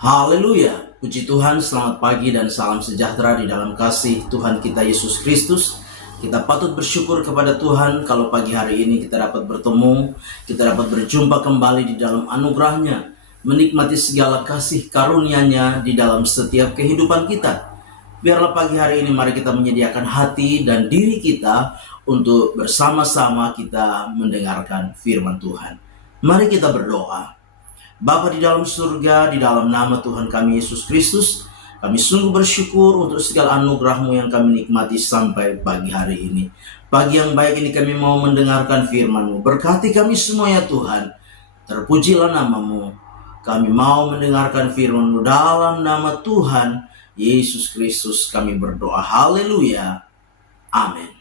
Haleluya, puji Tuhan, selamat pagi dan salam sejahtera di dalam kasih Tuhan kita Yesus Kristus. Kita patut bersyukur kepada Tuhan kalau pagi hari ini kita dapat bertemu, kita dapat berjumpa kembali di dalam anugerah-Nya, menikmati segala kasih karunia-Nya di dalam setiap kehidupan kita. Biarlah pagi hari ini mari kita menyediakan hati dan diri kita untuk bersama-sama kita mendengarkan firman Tuhan. Mari kita berdoa. Bapa di dalam surga, di dalam nama Tuhan kami Yesus Kristus, kami sungguh bersyukur untuk segala anugerah-Mu yang kami nikmati sampai pagi hari ini. Pagi yang baik ini kami mau mendengarkan firman-Mu. Berkati kami semua ya Tuhan. Terpujilah nama-Mu. Kami mau mendengarkan firman-Mu dalam nama Tuhan Yesus Kristus kami berdoa. Haleluya. Amin.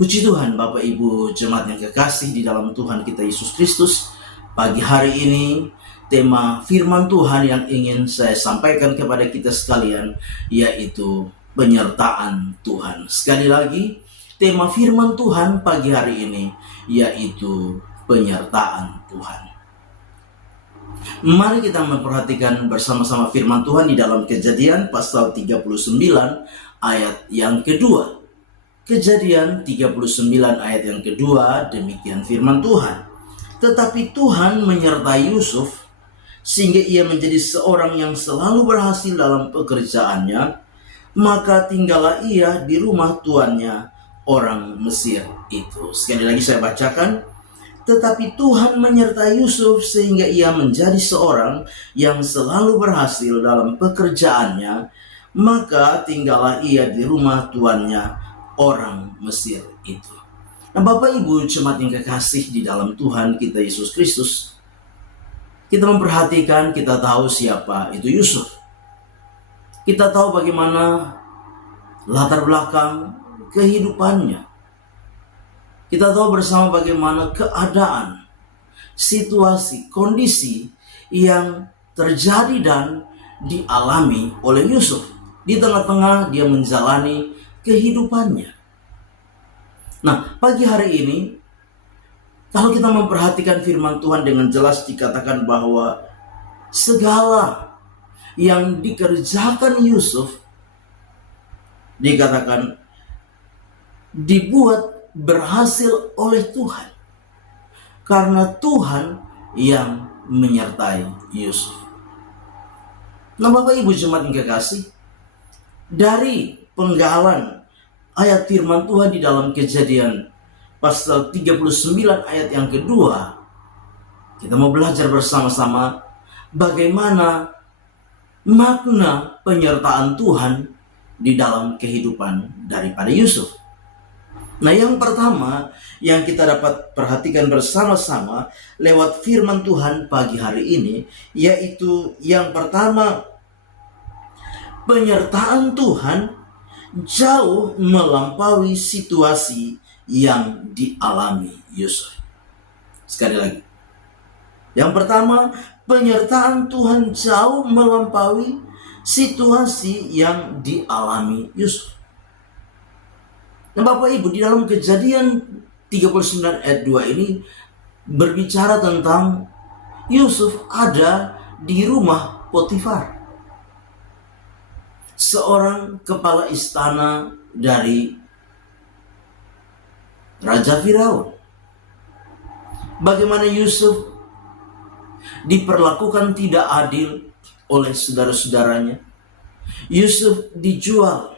Puji Tuhan Bapak Ibu jemaat yang kekasih di dalam Tuhan kita Yesus Kristus. Pagi hari ini tema firman Tuhan yang ingin saya sampaikan kepada kita sekalian yaitu penyertaan Tuhan. Sekali lagi, tema firman Tuhan pagi hari ini yaitu penyertaan Tuhan. Mari kita memperhatikan bersama-sama firman Tuhan di dalam Kejadian pasal 39 ayat yang kedua. Kejadian 39 ayat yang kedua, demikian firman Tuhan. Tetapi Tuhan menyertai Yusuf sehingga ia menjadi seorang yang selalu berhasil dalam pekerjaannya, maka tinggallah ia di rumah tuannya orang Mesir itu. Sekali lagi saya bacakan. Tetapi Tuhan menyertai Yusuf sehingga ia menjadi seorang yang selalu berhasil dalam pekerjaannya, maka tinggallah ia di rumah tuannya orang Mesir itu. Nah, Bapak Ibu jemaat yang kekasih di dalam Tuhan kita Yesus Kristus, kita memperhatikan, kita tahu siapa itu Yusuf. Kita tahu bagaimana latar belakang kehidupannya. Kita tahu bersama bagaimana keadaan, situasi, kondisi yang terjadi dan dialami oleh Yusuf. Di tengah-tengah dia menjalani kehidupannya. Nah, pagi hari ini, kalau kita memperhatikan firman Tuhan dengan jelas dikatakan bahwa segala yang dikerjakan Yusuf, dikatakan dibuat berhasil oleh Tuhan. Karena Tuhan yang menyertai Yusuf. Nah, Bapak Ibu jemaat yang kekasih, dari penggalan ayat firman Tuhan di dalam Kejadian pasal 39 ayat yang kedua, kita mau belajar bersama-sama bagaimana makna penyertaan Tuhan di dalam kehidupan daripada Yusuf. Nah, yang pertama yang kita dapat perhatikan bersama-sama lewat firman Tuhan pagi hari ini, yaitu yang pertama, penyertaan Tuhan jauh melampaui situasi yang dialami Yusuf. Sekali lagi. Yang pertama, penyertaan Tuhan jauh melampaui situasi yang dialami Yusuf. Nah, Bapak Ibu, di dalam Kejadian 39 ayat 2 ini berbicara tentang Yusuf ada di rumah Potifar, seorang kepala istana dari Raja Firaun. Bagaimana Yusuf diperlakukan tidak adil oleh saudara-saudaranya. Yusuf dijual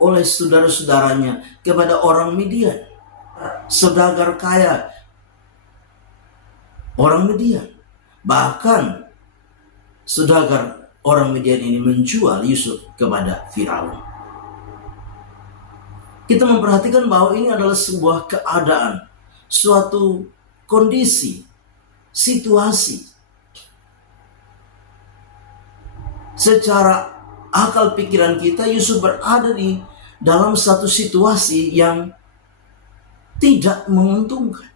oleh saudara-saudaranya kepada orang Midian, saudagar kaya orang Midian. Bahkan saudagar orang Midian ini menjual Yusuf kepada Firaun. Kita memperhatikan bahwa ini adalah sebuah keadaan, suatu kondisi, situasi. Secara akal pikiran kita, Yusuf berada di dalam satu situasi yang tidak menguntungkan,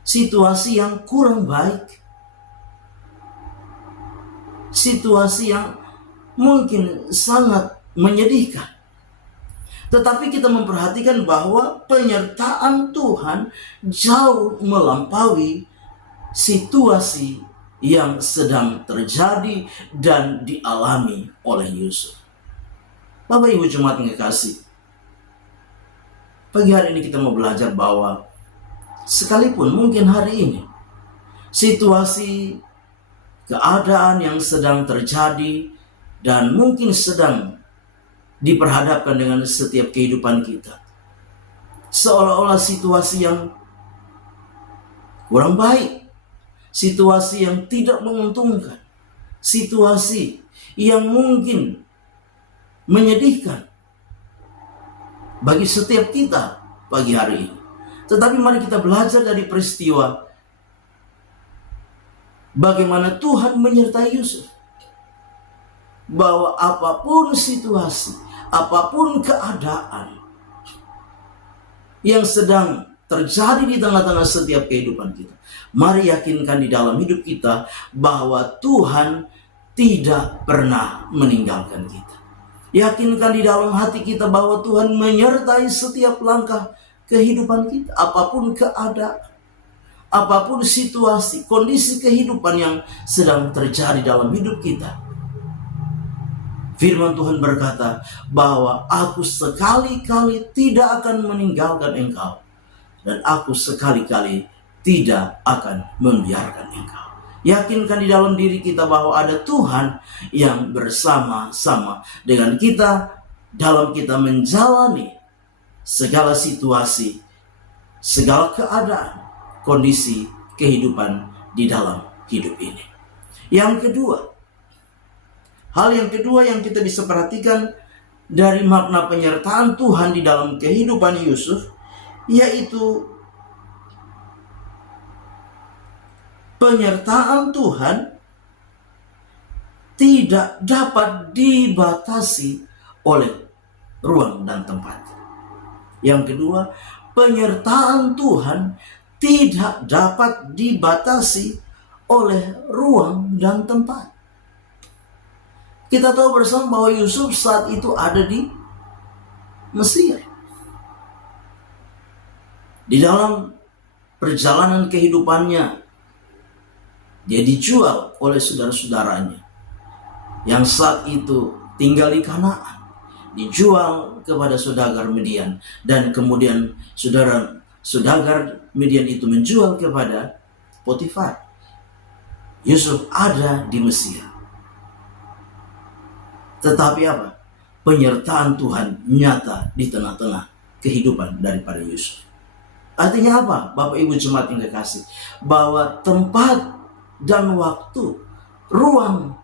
situasi yang kurang baik, situasi yang mungkin sangat menyedihkan. Tetapi kita memperhatikan bahwa penyertaan Tuhan jauh melampaui situasi yang sedang terjadi dan dialami oleh Yusuf. Bapak Ibu jemaat yang kekasih, pagi hari ini kita mau belajar bahwa sekalipun mungkin hari ini situasi, keadaan yang sedang terjadi dan mungkin sedang diperhadapkan dengan setiap kehidupan kita, seolah-olah situasi yang kurang baik, situasi yang tidak menguntungkan, situasi yang mungkin menyedihkan bagi setiap kita pagi hari ini. Tetapi mari kita belajar dari peristiwa bagaimana Tuhan menyertai Yusuf. Bahwa apapun situasi, apapun keadaan yang sedang terjadi di tengah-tengah setiap kehidupan kita, mari yakinkan di dalam hidup kita bahwa Tuhan tidak pernah meninggalkan kita. Yakinkan di dalam hati kita bahwa Tuhan menyertai setiap langkah kehidupan kita, apapun keadaan, apapun situasi, kondisi kehidupan yang sedang terjadi dalam hidup kita. Firman Tuhan berkata bahwa aku sekali-kali tidak akan meninggalkan engkau, dan aku sekali-kali tidak akan membiarkan engkau. Yakinkan di dalam diri kita bahwa ada Tuhan yang bersama-sama dengan kita dalam kita menjalani segala situasi, segala keadaan, kondisi kehidupan di dalam hidup ini. Yang kedua, hal yang kedua yang kita bisa perhatikan dari makna penyertaan Tuhan di dalam kehidupan Yusuf, yaitu penyertaan Tuhan tidak dapat dibatasi oleh ruang dan tempat. Yang kedua, penyertaan Tuhan tidak dapat dibatasi oleh ruang dan tempat. Kita tahu bersama bahwa Yusuf saat itu ada di Mesir. Di dalam perjalanan kehidupannya, dia dijual oleh saudara-saudaranya yang saat itu tinggal di Kanaan. Dijual kepada saudagar Midian, dan kemudian saudagar Midian itu menjual kepada Potifar. Yusuf ada di Mesir. Tetapi apa? Penyertaan Tuhan nyata di tengah-tengah kehidupan daripada Yusuf. Artinya apa? Bapak Ibu jemaat yang kekasih, bahwa tempat dan waktu, ruang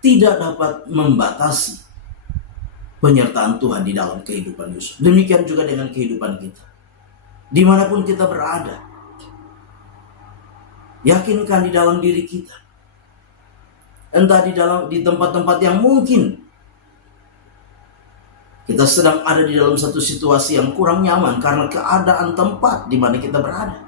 tidak dapat membatasi penyertaan Tuhan di dalam kehidupan Yusuf. Demikian juga dengan kehidupan kita. Dimanapun kita berada, yakinkan di dalam diri kita, entah di tempat-tempat yang mungkin kita sedang ada di dalam satu situasi yang kurang nyaman karena keadaan tempat di mana kita berada.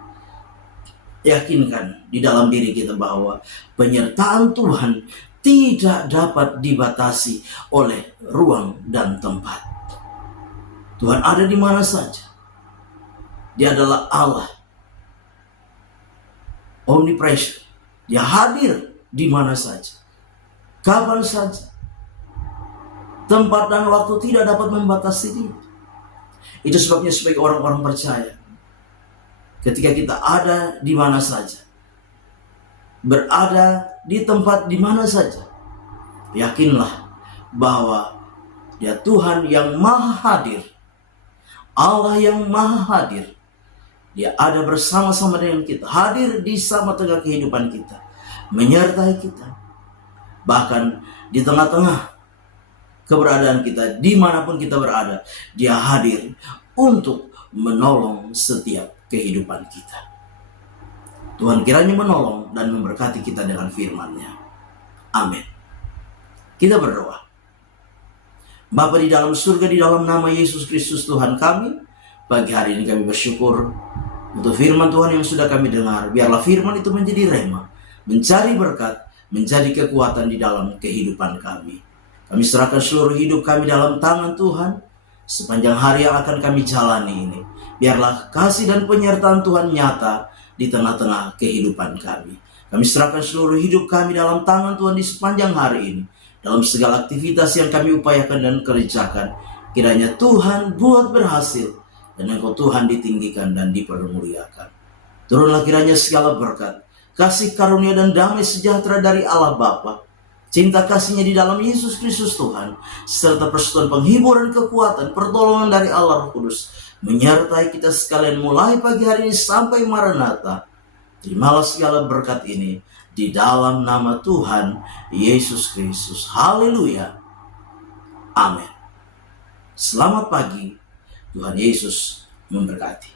Yakinkan di dalam diri kita bahwa penyertaan Tuhan tidak dapat dibatasi oleh ruang dan tempat. Tuhan ada di mana saja. Dia adalah Allah omnipresent. Dia hadir di mana saja, kapan saja. Tempat dan waktu tidak dapat membatasi dia. Itu sebabnya sebagai orang-orang percaya, ketika kita ada di mana saja, berada di tempat di mana saja, yakinlah bahwa dia Tuhan yang maha hadir, Allah yang maha hadir. Dia ada bersama-sama dengan kita, hadir di sama tengah kehidupan kita, menyertai kita. Bahkan di tengah-tengah keberadaan kita, dimanapun kita berada, dia hadir untuk menolong setiap kehidupan kita. Tuhan kiranya menolong dan memberkati kita dengan firman-Nya. Amin. Kita berdoa. Bapa di dalam surga, di dalam nama Yesus Kristus Tuhan kami, pagi hari ini kami bersyukur untuk firman Tuhan yang sudah kami dengar. Biarlah firman itu menjadi rema, mencari berkat, menjadi kekuatan di dalam kehidupan kami. Kami serahkan seluruh hidup kami dalam tangan Tuhan. Sepanjang hari yang akan kami jalani ini, biarlah kasih dan penyertaan Tuhan nyata di tengah-tengah kehidupan kami. Kami serahkan seluruh hidup kami dalam tangan Tuhan di sepanjang hari ini. Dalam segala aktivitas yang kami upayakan dan kerjakan, kiranya Tuhan buat berhasil, dan Engkau Tuhan ditinggikan dan dipermuliakan. Turunlah kiranya segala berkat, kasih karunia dan damai sejahtera dari Allah Bapa, cinta kasih-Nya di dalam Yesus Kristus Tuhan, serta persekutuan penghiburan kekuatan, pertolongan dari Allah Roh Kudus, menyertai kita sekalian mulai pagi hari ini sampai Maranatha. Terimalah segala berkat ini di dalam nama Tuhan Yesus Kristus. Haleluya. Amin. Selamat pagi. Tuhan Yesus memberkati.